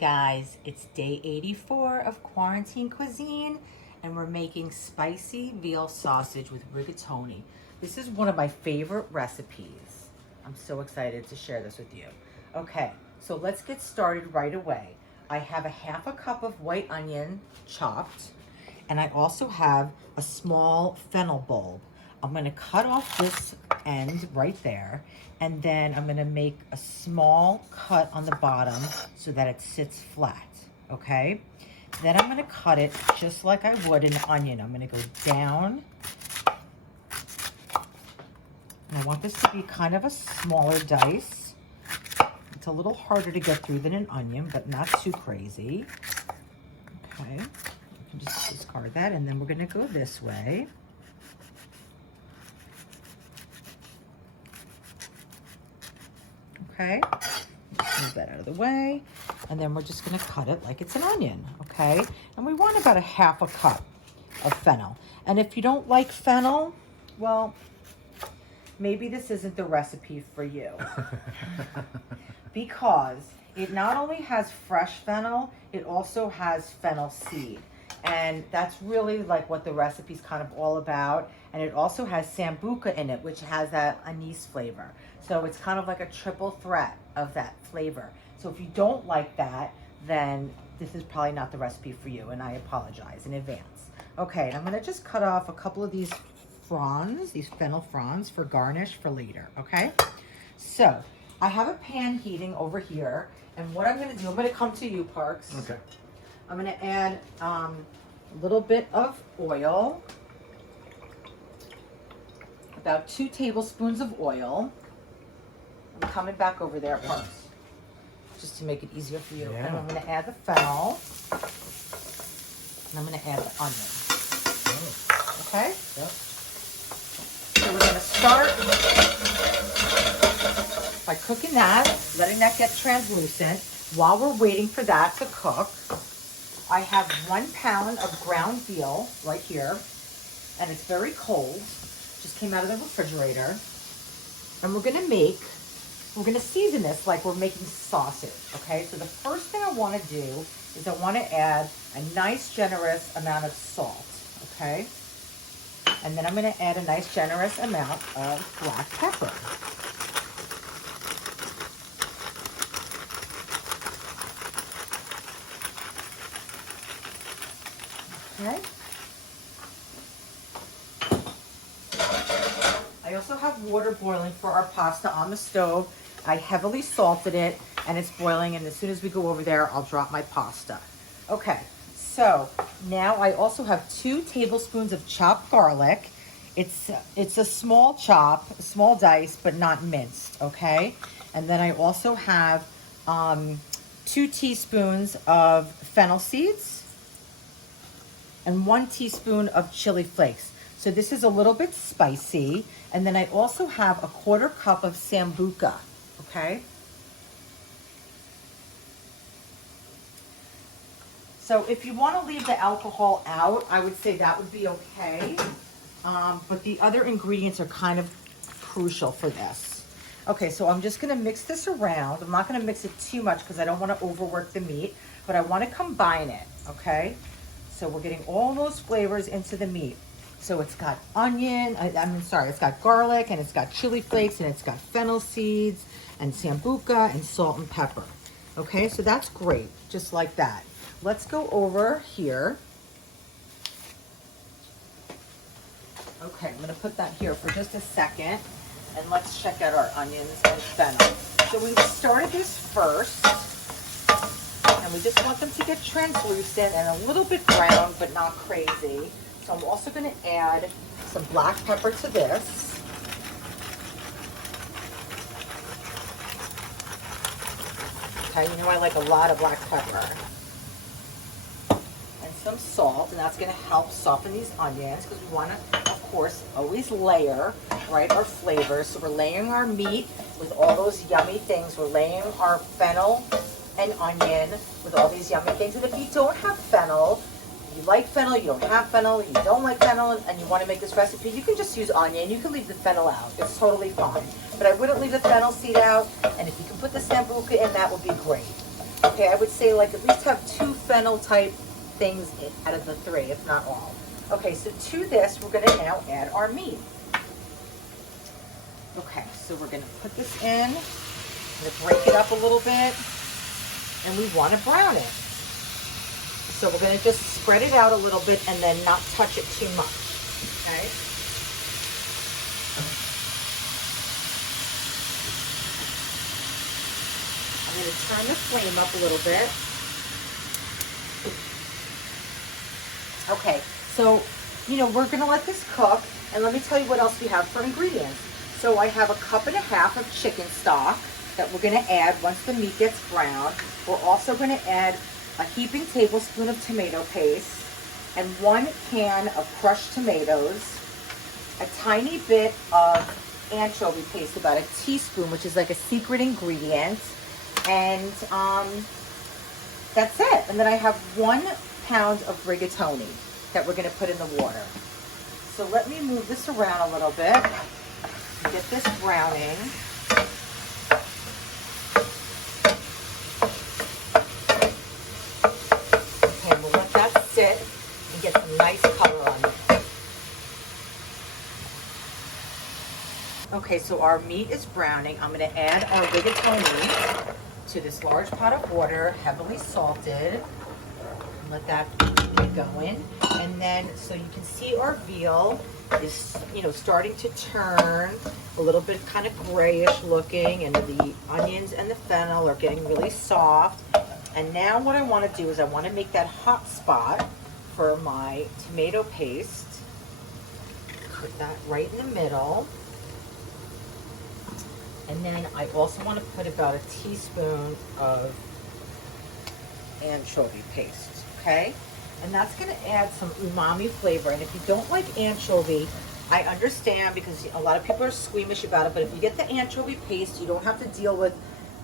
Guys, it's day 84 of Quarantine Cuisine, and we're making spicy veal sausage with rigatoni. This is one of my favorite recipes. I'm so excited to share this with you. Okay, so let's get started right away. I have a half a cup of white onion chopped, and I also have a small fennel bulb. I'm gonna cut off this end right there, and then I'm gonna make a small cut on the bottom so that it sits flat, okay? Then I'm gonna cut it just like I would an onion. I'm gonna go down. And I want this to be kind of a smaller dice. It's a little harder to get through than an onion, but not too crazy. Okay, you can just discard that, and then we're gonna go this way. Okay, just move that out of the way, and then we're just gonna cut it like it's an onion, okay? And we want about a half a cup of fennel. And if you don't like fennel, well, maybe this isn't the recipe for you. Because it not only has fresh fennel, it also has fennel seed. And that's really like what the recipe's kind of all about. And it also has Sambuca in it, which has that anise flavor. So it's kind of like a triple threat of that flavor. So if you don't like that, then this is probably not the recipe for you, and I apologize in advance. Okay, and I'm gonna just cut off a couple of these fronds, these fennel fronds for garnish for later, okay? So I have a pan heating over here, and what I'm gonna do, I'm gonna come to you, Parks. Okay. I'm gonna add a little bit of oil, about 2 tablespoons of oil. I'm coming back over there, Parks, just to make it easier for you. Yeah. And I'm gonna add the fennel, and I'm gonna add the onion. Oh. Okay? Yep. So we're gonna start by cooking that, letting that get translucent. While we're waiting for that to cook, I have 1 pound of ground veal right here, and it's very cold. Just came out of the refrigerator. And we're gonna season this like we're making sausage, okay? So the first thing I wanna do is I wanna add a nice generous amount of salt, okay? And then I'm gonna add a nice generous amount of black pepper. Okay. I also have water boiling for our pasta on the stove. I heavily salted it, and it's boiling, and as soon as we go over there, I'll drop my pasta. Okay, so now I also have 2 tablespoons of chopped garlic. It's a small chop, a small dice, but not minced, okay? And then I also have 2 teaspoons of fennel seeds and 1 teaspoon of chili flakes. So this is a little bit spicy. And then I also have a 1/4 cup of Sambuca, okay? So if you want to leave the alcohol out, I would say that would be okay. But the other ingredients are kind of crucial for this. Okay, so I'm just gonna mix this around. I'm not gonna mix it too much because I don't want to overwork the meat, but I want to combine it, okay? So we're getting all those flavors into the meat. So it's got onion, it's got garlic, and it's got chili flakes, and it's got fennel seeds, and Sambuca, and salt and pepper. Okay, so that's great, just like that. Let's go over here. Okay, I'm gonna put that here for just a second, and let's check out our onions and fennel. So we started this first, and we just want them to get translucent and a little bit brown, but not crazy. So I'm also going to add some black pepper to this. Okay, you know I like a lot of black pepper. And some salt, and that's going to help soften these onions because we want to, of course, always layer, right, our flavors. So we're layering our meat with all those yummy things. We're layering our fennel and onion with all these yummy things. And if you don't have fennel, you like fennel, you don't have fennel, you don't like fennel, and you want to make this recipe, you can just use onion. You can leave the fennel out. It's totally fine. But I wouldn't leave the fennel seed out, and if you can put the Sambuca in, that would be great. Okay, I would say like at least have 2 fennel type things out of the 3, if not all. Okay, so to this, we're gonna now add our meat. Okay, so we're gonna put this in, I'm gonna break it up a little bit, and we wanna brown it. So we're gonna just spread it out a little bit and then not touch it too much, okay? I'm going to turn the flame up a little bit. Okay, so, you know, we're going to let this cook, and let me tell you what else we have for ingredients. So I have a 1.5 cups of chicken stock that we're going to add once the meat gets brown. We're also going to add a heaping tablespoon of tomato paste and 1 can of crushed tomatoes, a tiny bit of anchovy paste, about a teaspoon, which is like a secret ingredient. And that's it. And then I have 1 pound of rigatoni that we're going to put in the water. So let me move this around a little bit and get this browning. Okay, and we'll let that sit and get some nice color on it. Okay, so our meat is browning. I'm going to add our rigatoni to this large pot of water, heavily salted. Let that get going. And then, so you can see our veal is, you know, starting to turn a little bit kind of grayish looking, and the onions and the fennel are getting really soft. And now what I want to do is I want to make that hot spot for my tomato paste. Put that right in the middle. And then I also want to put about a teaspoon of anchovy paste, okay? And that's going to add some umami flavor. And if you don't like anchovy, I understand, because a lot of people are squeamish about it, but if you get the anchovy paste, you don't have to deal with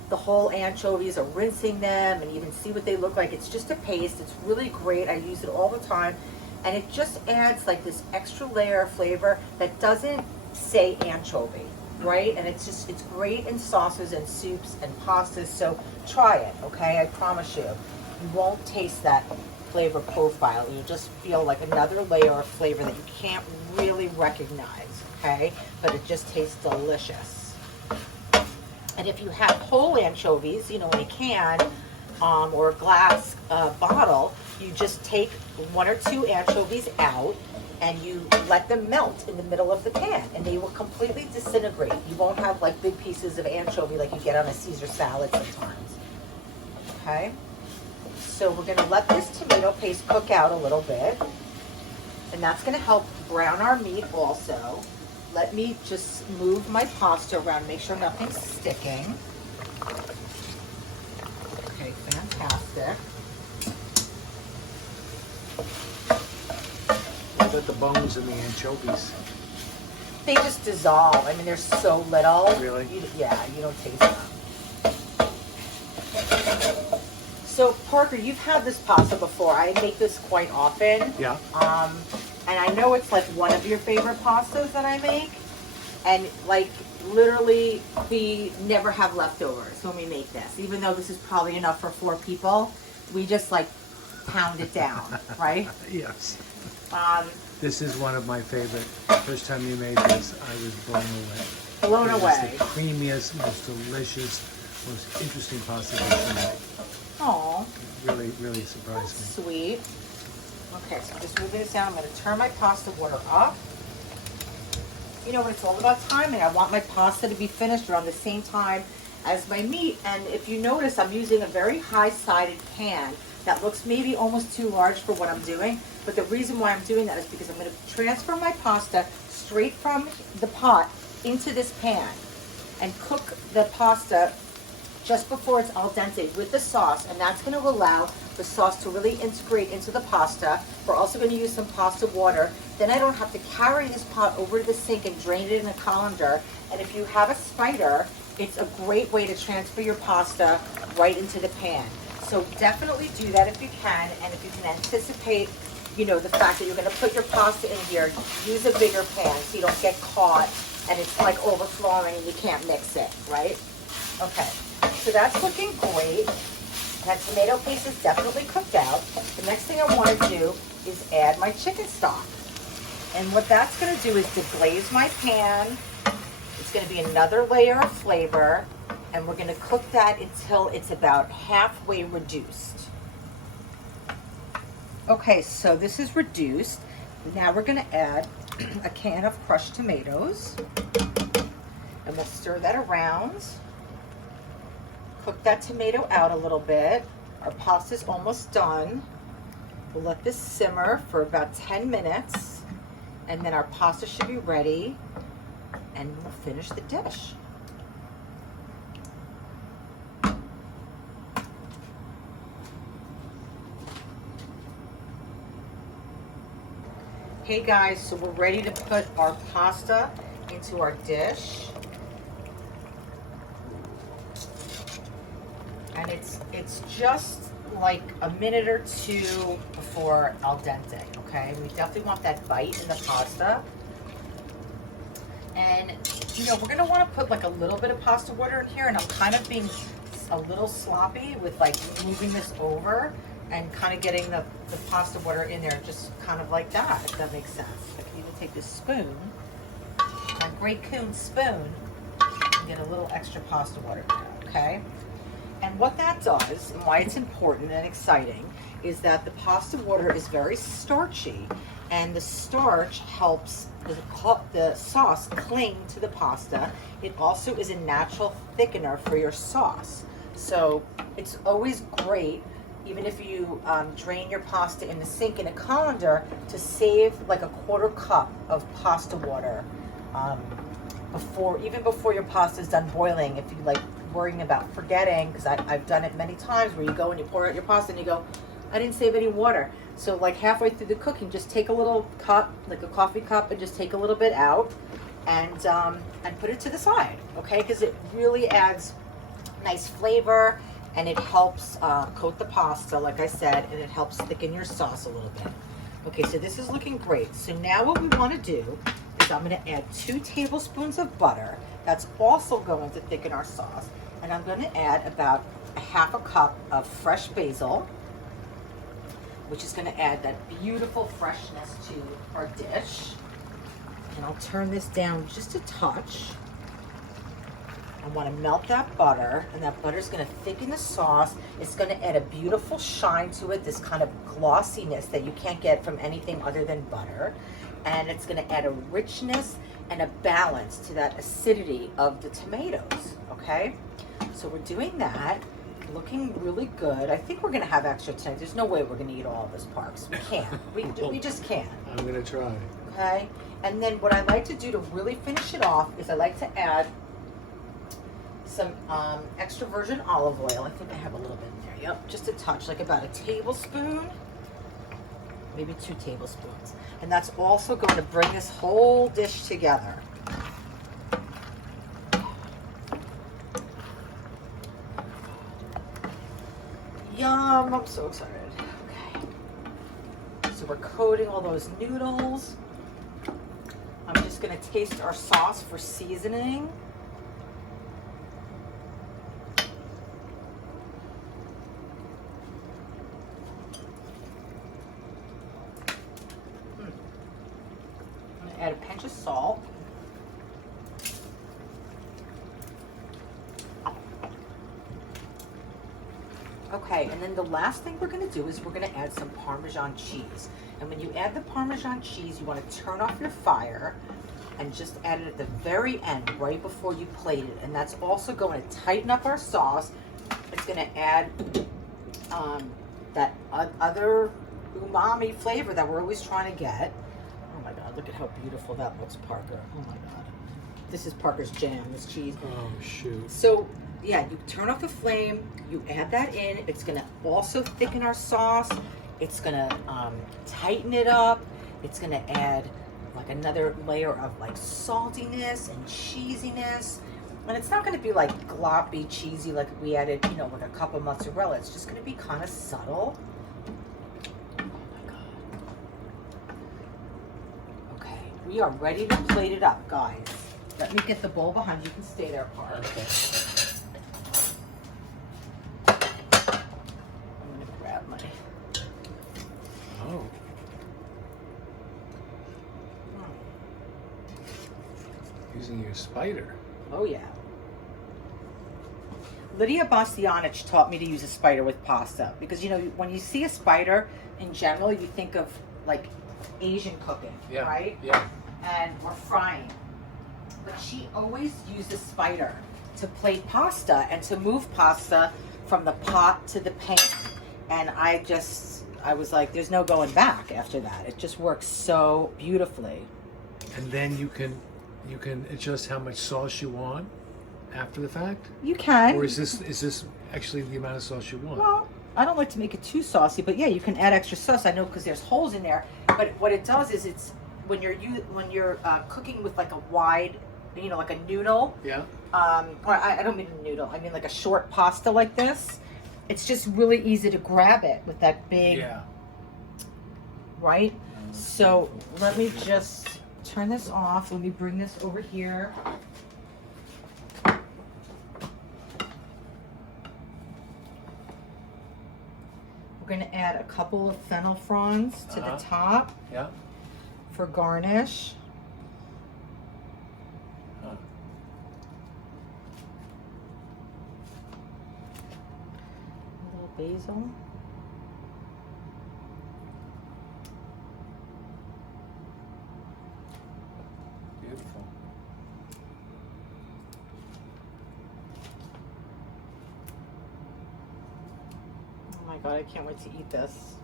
the whole anchovies or rinsing them and even see what they look like. It's just a paste. It's really great. I use it all the time. And it just adds like this extra layer of flavor that doesn't say anchovy. Right? And it's great in sauces and soups and pastas, so try it, okay? I promise you. You won't taste that flavor profile. You'll just feel like another layer of flavor that you can't really recognize, okay? But it just tastes delicious. And if you have whole anchovies, you know, in a can or a glass bottle, you just take 1 or 2 anchovies out and you let them melt in the middle of the pan, and they will completely disintegrate. You won't have like big pieces of anchovy like you get on a Caesar salad sometimes. Okay? So we're gonna let this tomato paste cook out a little bit, and that's gonna help brown our meat also. Let me just move my pasta around, make sure nothing's sticking. Okay, fantastic. What about the bones and the anchovies? They just dissolve. I mean, they're so little. Really? Yeah, you don't taste them. So, Parker, you've had this pasta before. I make this quite often. Yeah. And I know it's like one of your favorite pastas that I make. And like literally, we never have leftovers when we make this. Even though this is probably enough for 4 people, we just like pound it down, right? Yes. This is one of my favorite. First time you made this, I was blown away. Blown away. It's the creamiest, most delicious, most interesting pasta dish I made. Aw. Really, really surprised me. Sweet. Okay, so I'm just moving this down. I'm going to turn my pasta water up. You know what, it's all about timing. I want my pasta to be finished around the same time as my meat. And if you notice, I'm using a very high-sided pan that looks maybe almost too large for what I'm doing. But the reason why I'm doing that is because I'm going to transfer my pasta straight from the pot into this pan and cook the pasta just before it's al dente with the sauce, and that's going to allow the sauce to really integrate into the pasta. We're also going to use some pasta water. Then I don't have to carry this pot over to the sink and drain it in a colander. And if you have a spider, it's a great way to transfer your pasta right into the pan. So definitely do that if you can, and if you can anticipate, you know, the fact that you're going to put your pasta in here, use a bigger pan so you don't get caught and it's like overflowing and you can't mix it, right? Okay, so that's looking great. That tomato paste is definitely cooked out. The next thing I want to do is add my chicken stock. And what that's going to do is deglaze my pan. It's going to be another layer of flavor. And we're going to cook that until it's about halfway reduced. Okay, so this is reduced. Now we're going to add a can of crushed tomatoes. And we'll stir that around. Cook that tomato out a little bit. Our pasta's almost done. We'll let this simmer for about 10 minutes. And then our pasta should be ready. And we'll finish the dish. Hey guys, so we're ready to put our pasta into our dish. And it's just like a minute or two before al dente, okay? We definitely want that bite in the pasta. And, you know, we're gonna wanna put like a little bit of pasta water in here, and I'm kind of being a little sloppy with like moving this over and kind of getting the pasta water in there just kind of like that, if that makes sense. I can even take this spoon, my Great Coon spoon, and get a little extra pasta water there, okay? And what that does, and why it's important and exciting, is that the pasta water is very starchy, and the starch helps the sauce cling to the pasta. It also is a natural thickener for your sauce. So it's always great, even if you drain your pasta in the sink in a colander, to save like a quarter cup of pasta water even before your pasta is done boiling. If you like worrying about forgetting, because I've done it many times where you go and you pour out your pasta and you go, I didn't save any water. So like halfway through the cooking, just take a little cup, like a coffee cup, and just take a little bit out and put it to the side, okay? Because it really adds nice flavor, and it helps coat the pasta, like I said, and it helps thicken your sauce a little bit. Okay, so this is looking great. So now what we want to do is I'm going to add 2 tablespoons of butter. That's also going to thicken our sauce. And I'm going to add about a half a cup of fresh basil, which is going to add that beautiful freshness to our dish. And I'll turn this down just a touch. I want to melt that butter, and that butter is going to thicken the sauce. It's going to add a beautiful shine to it, this kind of glossiness that you can't get from anything other than butter. And it's going to add a richness and a balance to that acidity of the tomatoes, okay? So we're doing that, looking really good. I think we're going to have extra tonight. There's no way we're going to eat all of this, Parks. We can't. We just can't. I'm going to try. Okay? And then what I like to do to really finish it off is I like to add some extra virgin olive oil. I think I have a little bit in there. Yep, just a touch, like about a tablespoon, maybe 2 tablespoons. And that's also going to bring this whole dish together. Yum, I'm so excited. Okay. So we're coating all those noodles. I'm just going to taste our sauce for seasoning. Add a pinch of salt. Okay, and then the last thing we're going to do is we're going to add some Parmesan cheese. And when you add the Parmesan cheese, you want to turn off your fire and just add it at the very end, right before you plate it. And that's also going to tighten up our sauce. It's going to add that other umami flavor that we're always trying to get. Oh my God, look at how beautiful that looks, Parker. Oh my God. This is Parker's jam, this cheese. Oh, shoot. So, yeah, you turn off the flame, you add that in. It's gonna also thicken our sauce. It's gonna tighten it up. It's gonna add like another layer of like saltiness and cheesiness. And it's not gonna be like gloppy, cheesy like we added, you know, like a cup of mozzarella. It's just gonna be kind of subtle. We are ready to plate it up, guys. Let me get the bowl behind you. You can stay there, Park. my... Oh. Using your spider. Oh yeah. Lydia Bastianich taught me to use a spider with pasta because, you know, when you see a spider in general, you think of like Asian cooking, Yeah. right? Yeah. And or frying. But she always used a spider to plate pasta and to move pasta from the pot to the pan. And I was like, there's no going back after that. It just works so beautifully. And then you can adjust how much sauce you want after the fact? You can. Or is this actually the amount of sauce you want? Well, I don't like to make it too saucy, but yeah, you can add extra sauce. I know because there's holes in there. But what it does is it's when you're cooking with like a wide, you know, like a noodle. Yeah. Or I don't mean a noodle. I mean like a short pasta like this. It's just really easy to grab it with that big. Yeah. Right. So let me just turn this off. Let me bring this over here. We're going to add a couple of fennel fronds to the top Yeah. for garnish. Huh. A little basil. Beautiful. Oh my God, I can't wait to eat this.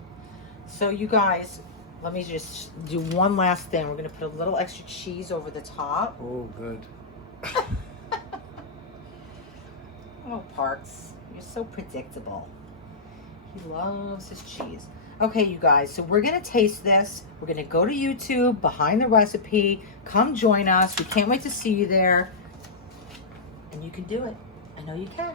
So you guys, let me just do one last thing. We're going to put a little extra cheese over the top. Oh, good. Oh, Parks, you're so predictable. He loves his cheese. Okay, you guys, so we're going to taste this. We're going to go to YouTube, behind the recipe. Come join us. We can't wait to see you there. And you can do it. I know you can.